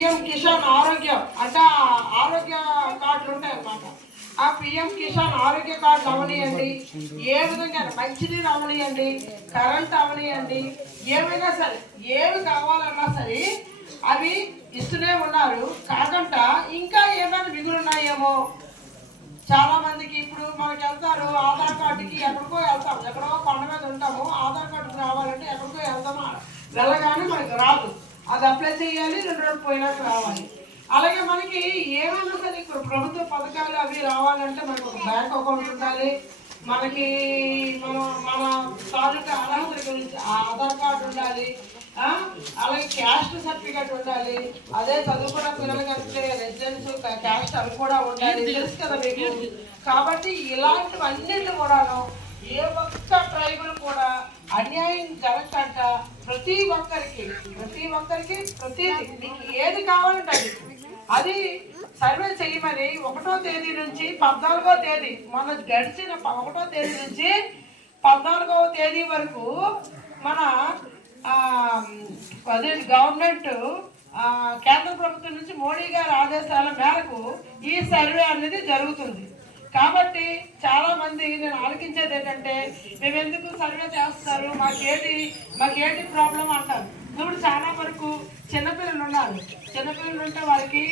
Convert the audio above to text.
PM Kisan ఆరోగ్యం అంటే ఆరోగ్య కార్డులు ఉంటాయి అన్నమాట. ఆ పిఎం కిసాన్ ఆరోగ్య కార్డులు అవనియండి, ఏ విధంగా మంచినీరు అవనియండి, కరెంట్ అవనియండి, ఏమైనా సరే ఏమి కావాలన్నా సరే అవి ఇస్తూనే ఉన్నారు. కాకుండా ఇంకా ఏమైనా మిగులున్నాయేమో చాలా మందికి. ఇప్పుడు మనకి వెళ్తారు ఆధార్ కార్డుకి, ఎక్కడికో వెళ్తాము, ఎక్కడో కొండ మీద ఉంటాము, ఆధార్ కార్డుకి రావాలంటే ఎక్కడికో వెళ్తాము, వెళ్ళగానే మనకి రాదు. అది అప్లై చేయాలి, 2 రోజులు పోయినాక రావాలి. అలాగే మనకి ఏమైనా సరే ఇప్పుడు ప్రభుత్వ పథకాలు అవి రావాలంటే మనకు ఒక బ్యాంక్ అకౌంట్ ఉండాలి, మనకి మన తాలూకా అర్హతల గురించి ఆధార్ కార్డు ఉండాలి, అలాగే క్యాస్ట్ సర్టిఫికేట్ ఉండాలి. అదే చదువుకున్న పిల్లలకి అంటే రెసిడెన్స్ క్యాస్ట్ అవి కూడా ఉండాలి, తెలుసు కదా మీకు. కాబట్టి ఇలాంటివన్నింటినీ కూడాను ఏ ఒక్క ట్రైబుల్ కూడా అన్యాయం జరగకుండా ప్రతి ఒక్కరికి ప్రతిదీ మీకు ఏది కావాలంటే అది సర్వే చేయమని 1వ తేదీ నుంచి 14వ తేదీ, మన గడిచిన 1వ తేదీ నుంచి 14వ తేదీ వరకు మన అదే గవర్నమెంట్ కేంద్ర ప్రభుత్వం నుంచి మోడీ గారి ఆదేశాల మేరకు ఈ సర్వే అనేది జరుగుతుంది. కాబట్టి చాలా మంది నేను ఆలోచించేది ఏంటంటే, మేము ఎందుకు సర్వే చేస్తారు, మాకేంటి ప్రాబ్లం అంటారు. ఇప్పుడు చాలా వరకు చిన్నపిల్లలు ఉన్నారు, చిన్నపిల్లలు ఉంటే వారికి